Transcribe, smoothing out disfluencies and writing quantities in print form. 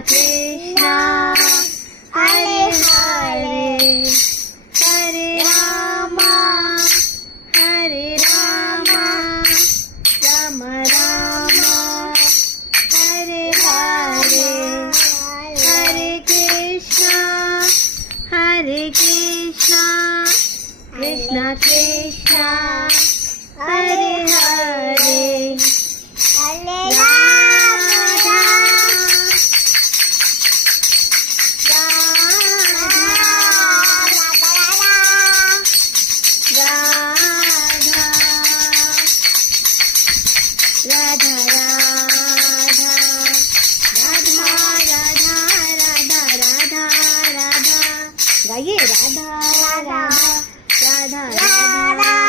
कृष्ण हरे हरे हरे राम राम राम हरे हरे हरे कृष्ण कृष्ण कृष्ण हरे हरे हरे राम राधा राधा राधा राधा राधा राधा गाइए राधा राधा राधा राधा